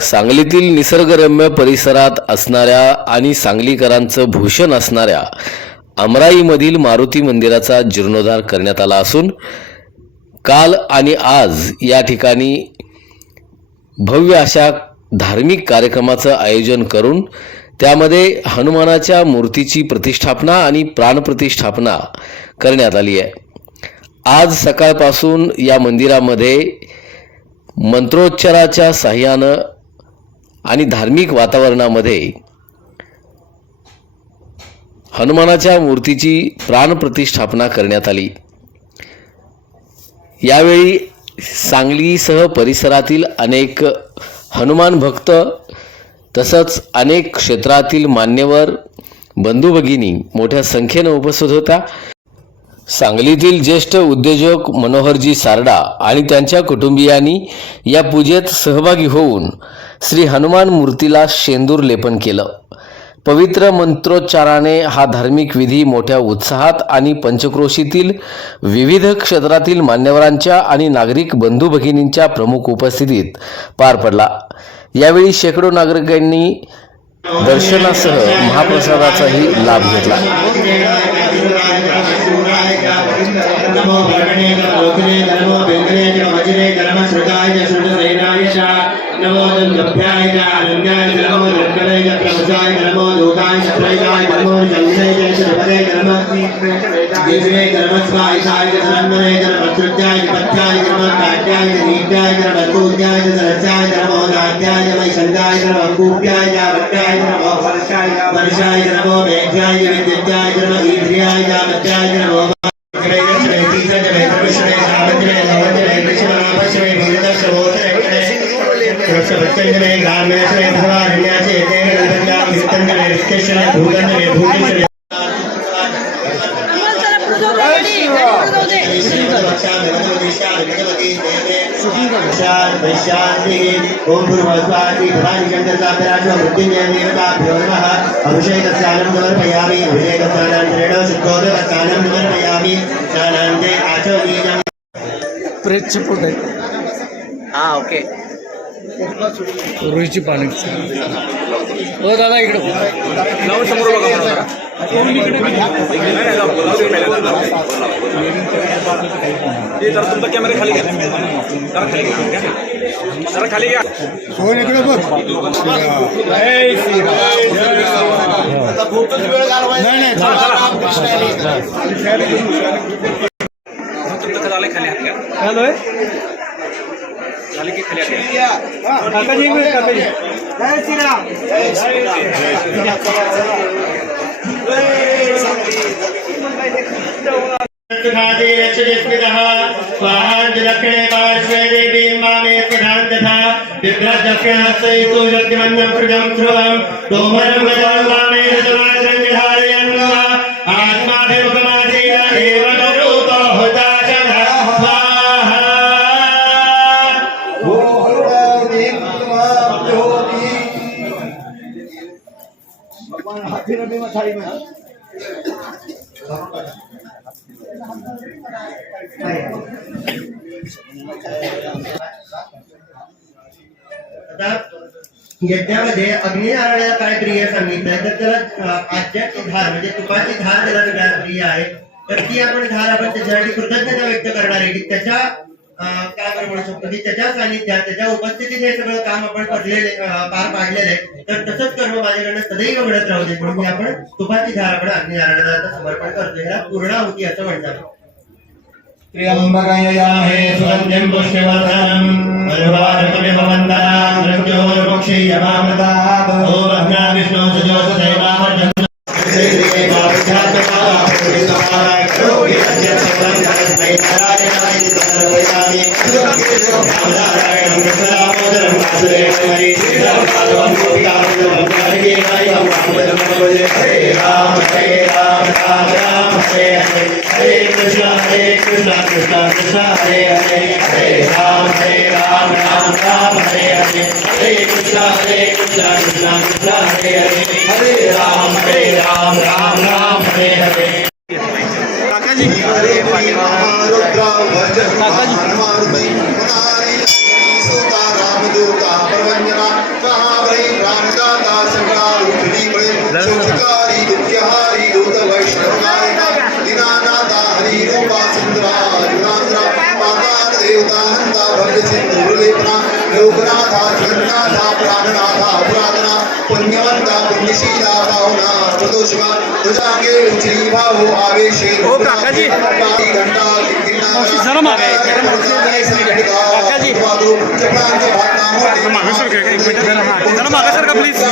सांगलीतील निसर्गरम्य परिसरात असणाऱ्या आणि सांगलीकरांचं भूषण असणाऱ्या अमराईमधील मारुती मंदिराचा जीर्णोद्धार करण्यात आला असून काल आणि आज या ठिकाणी भव्य अशा धार्मिक कार्यक्रमाचं आयोजन करून त्यामध्ये हनुमानाच्या मूर्तीची प्रतिष्ठापना आणि प्राणप्रतिष्ठापना करण्यात आली आहे। आज सकाळपासून या मंदिरामध्ये मंत्रोच्चाराच्या साह्यानं आणि धार्मिक वातावरणामध्ये हनुमानाच्या मूर्तीची प्राणप्रतिष्ठापना करण्यात आली। यावेळी सांगलीसह परिसरातील अनेक हनुमान भक्त तसंच अनेक क्षेत्रातील मान्यवर बंधू भगिनी मोठ्या संख्येने उपस्थित होता। सांगलीतील ज्येष्ठ उद्योजक मनोहरजी सारडा आणि त्यांच्या कुटुंबियांनी या पूजेत सहभागी होऊन श्री हनुमान मूर्तीला शेंदूर लेपन केलं। पवित्र मंत्रोच्चाराने हा धार्मिक विधी मोठ्या उत्साहात आणि पंचक्रोशीतील विविध क्षेत्रातील मान्यवरांच्या आणि नागरिक बंधू भगिनींच्या प्रमुख उपस्थितीत पार पडला। यावेळी शेकडो नागरिकांनी दर्शनासह महाप्रसादाचाही लाभ घेतला। नमो दुर्गाभ्याय अनन्याय नमो दुर्गाय प्रभुजाय नमो लोकाय प्रभुजाय नमो जगदे श्रीपदे नमः देवे कर्मस्वाय साय धनमय कर्मसृत्याय पत्याय कर्मकाट्याय नीत्याय कर्मतुत्याय सरस्याय नमो नाट्याय मय संगाय कर्मकुप्याय वट्याय नमो वर्षाय नमो मेघ्याय विद्याय नमो इंद्रियाय मत्याय नमो ओम भूर्भुवस्वाहा अभिषेकस्नानं समर्पयामि अभिषेकस्नानान्तरेण शुद्धोदकस्नानं समर्पयामि स्नानान्ते आचमनीयम् प्रेक्षपुट आहे। हाँ ओके रुईची पाणी हो दादा इकडे समोर बघा जरा तुमचा कॅमेरा खाली घ्या, जरा खाली घ्या, जरा खाली घ्या। सोन इकडे बघ। तुमचं खाली खाली हात घ्या, हॅलो खाली की खाली हात घ्या। काकाजी इकडे काकाजी जय श्रीराम जय श्रीराम स्वाहांजलक्षणे पार्श्वे देवी मामे प्रधानतथा विग्रहदक्षिणहस्तैस्तु शक्तिमन्यं प्रजं ध्रुवं दोमरं गजं वामे हृदमाद्रं धारयन् आत्माभिमुखमाधेन एव रूपो हुताशः स्वाहा। यज्ञामध्ये अग्निनारायणाला काय प्रिय सांगितलंय तर त्याला आज्याची धार म्हणजे तुपाची धार त्याला सगळ्यात प्रिय आहे। तर ती आपण धार आपण त्याच्यासाठी कृतज्ञता व्यक्त करणार आहे की त्याच्या काय आपण म्हणू शकतो की त्याच्या सानिध्यात त्याच्या उपस्थितीत हे सगळं काम आपण पार पाडलेलं आहे। तर तसंच कर्म माझ्याकडनं सदैव घडत राहू दे म्हणून आपण तुपाची धार आपण अग्निनारायणाला समर्पण करतो। ह्याला पूर्णाहुती असं म्हणतात। त्र्यंबकमहे सुगंधिं पुष्टिवर्धनम् अर्वारुकमिव वन्दनाम् मृत्योर्मुक्षीयमामृतात् ओम अग्ना विष्णु सजोषदेवावर्धनम् हरे कृष्ण कृष्ण कृष्ण हरे हरे हरे राम राम राम हरे हरे हरे कृष्ण कृष्ण कृष्ण हरे हरे हरे राम राम हरे हरे। काकाजी हनुमान सिंधुलेपना लोकनाथा जगन्नाथा प्राणनाथा पुराणा पुण्यवंता पुण्यशीला पाहुणा प्रदोषमा तुझागे उचली भाऊ आवेशे ओ काकाजी घंटा मावशी जरा मागे आहे. काकाजी मागे सर काय एक मिनिट जरा मागे सर का प्लीज